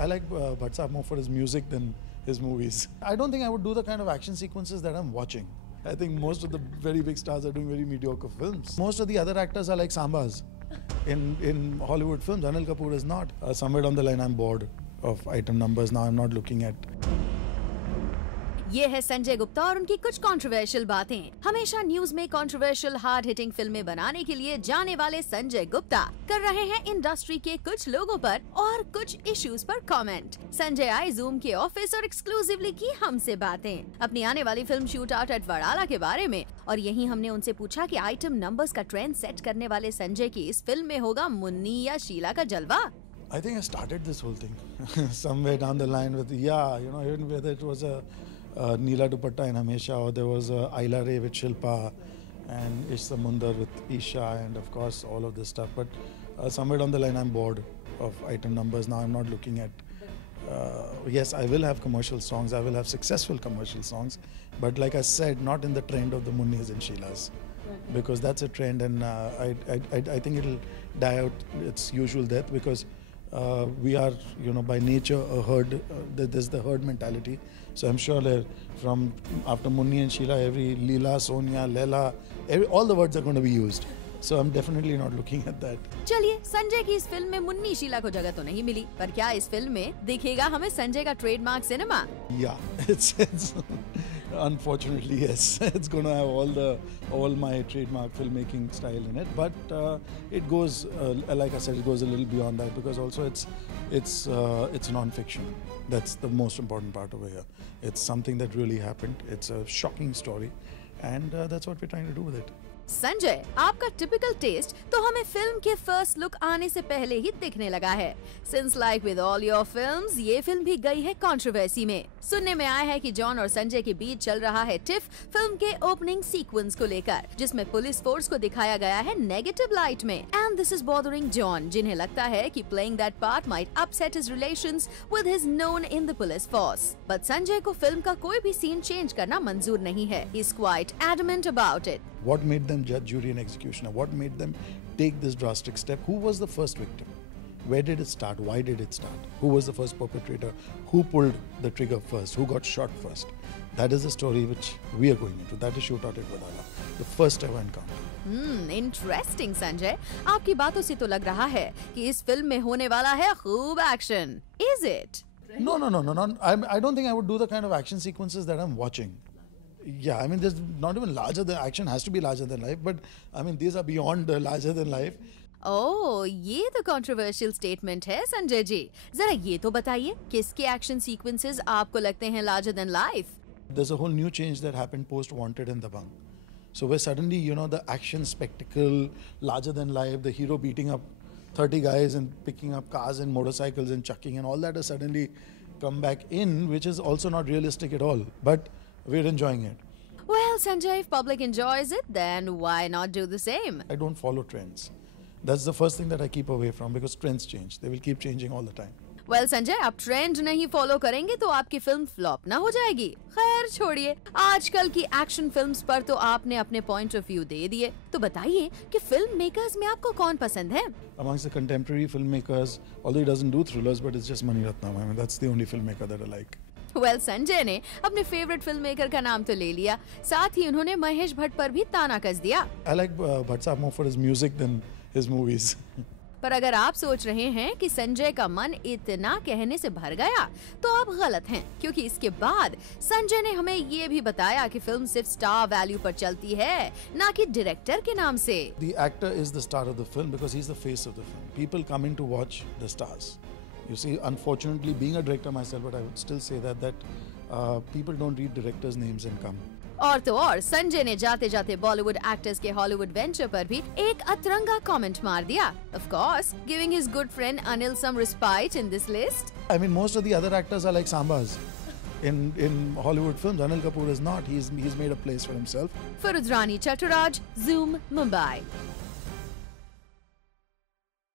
I like Bhatt Saab more for his music than his movies. I don't think I would do the kind of action sequences that I'm watching. I think most of the very big stars are doing very mediocre films. Most of the other actors are like Sambas in Hollywood films. Anil Kapoor is not. Somewhere down the line, I'm bored of item numbers. Now I'm not looking at. ये है संजय गुप्ता और उनकी कुछ controversial बातें। हमेशा news में controversial hard hitting फिल्में बनाने के लिए जाने वाले संजय गुप्ता कर रहे हैं इंडस्ट्री के कुछ लोगों पर और कुछ इश्यूज पर कमेंट। संजय आए जूम के ऑफिस और एक्सक्लूसिवली की हमसे बातें अपनी आने वाली film shoot out at Wadala के बारे में, और यहीं हमने उनसे पूछा कि आइटम नंबर्स का ट्रेंड सेट करने वाले संजय की इस फिल्म में होगा मुन्नी या शीला का जलवा। I think I started this whole thing somewhere down the line with, even whether it was a Neela Dupatta in Hamesha, or there was Aila Ray with Shilpa and Ish Samundar with Isha, and of course all of this stuff. But somewhere down the line, I'm bored of item numbers. Now I'm not looking at. Yes, I will have commercial songs. I will have successful commercial songs, but like I said, not in the trend of the Munnis and Sheilas, because that's a trend, and I think it'll die out its usual death, because we are, by nature a herd. There's the herd mentality. So I'm sure that from after Munni and Sheila, every Leela, Sonia, Leila, all the words are going to be used. So I'm definitely not looking at that. चलिए, संजय की इस film में मुन्नी शीला को जगह तो नहीं मिली, पर क्या इस फिल्म में दिखेगा हमें संजय का trademark cinema? Yeah, it's unfortunately yes. It's going to have all my trademark filmmaking style in it, but it goes like I said, it goes a little beyond that, because also it's non-fiction. That's the most important part over here. It's something that really happened. It's a shocking story, and that's what we're trying to do with it. Sanjay, आपका typical test तो हमें film के first look आने से पहले ही दिखने लगा है। Since like with all your films, ये फिल्म भी गई है कंट्रोवर्सी में। सुनने में आया है कि जॉन और संजय के बीच चल रहा है टिफ फिल्म के ओपनिंग सीक्वेंस को लेकर, जिसमें पुलिस फोर्स को दिखाया गया है नेगेटिव लाइट में, and this is bothering John, जिन्हें लगता है कि playing that part might upset his relations with his known in the police force. But Sanjay को फिल्म का कोई भी सीन चेंज करना मंजूर नहीं है। He is quite adamant about it. What made them judge, jury and executioner? What made them take this drastic step? Who was the first victim? Where did it start? Why did it start? Who was the first perpetrator? Who pulled the trigger first? Who got shot first? That is the story which we are going into. That is Shoot Out at Wadala, the first ever encounter. Interesting Sanjay, आपकी बातों से तो लग रहा है कि इस film में होने वाला है खूब action. Is it? No. I don't think I would do the kind of action sequences that I'm watching. Yeah, I mean, there's not even larger than action has to be larger than life, but I mean, these are beyond larger than life. ओह, ये तो controversial statement है संजय जी। जरा ये तो बताइए, किसके action sequences आपको लगते हैं larger than life? There's a whole new change that happened post Wanted and Dabangg. So where suddenly, the action spectacle, larger than life, the hero beating up 30 guys and picking up cars and motorcycles and chucking and all that has suddenly come back in, which is also not realistic at all. But we're enjoying it. Well, Sanjay, if public enjoys it, then why not do the same? I don't follow trends. That's the first thing that I keep away from, because trends change. They will keep changing all the time. Well, Sanjay, आप trend नहीं follow करेंगे तो आपकी film flop ना हो जाएगी। खैर छोड़िए, आजकल की एक्शन फिल्म्स पर तो आपने अपने पॉइंट ऑफ व्यू दे दिए, तो बताइए कि फिल्म मेकर्स में आपको कौन पसंद है? Amongst the contemporary filmmakers, although he doesn't do thrillers, but it's just Mani Ratnam. I mean, that's the only filmmaker that I like. Well, Sanjay ने अपने फेवरेट फिल्म मेकर का नाम तो ले लिया, साथ ही उन्होंने महेश भट्ट पर भी ताना कस दिया। I like Bhatt Saab more for his music than his movies. पर अगर आप सोच रहे हैं कि संजय का मन इतना कहने से भर गया, तो आप गलत हैं, क्योंकि इसके बाद संजय ने हमें ये भी बताया कि फिल्म सिर्फ स्टार वैल्यू पर चलती है, ना कि डायरेक्टर के नाम से। The actor is the star of the film because he's the face of the film. People come in to watch the stars. You see, unfortunately, being a director myself, but I would still say that people don't read directors' names and come. और तो और संजय ने जाते जाते Bollywood actors के Hollywood venture पर भी एक अतरंगा कमेंट मार दिया। Of course, giving his good friend Anil some respite in this list. I mean, most of the other actors are like Sambas in Hollywood films. Anil Kapoor is not. He's made a place for himself. For Rudrani Chaturaj, Zoom, Mumbai.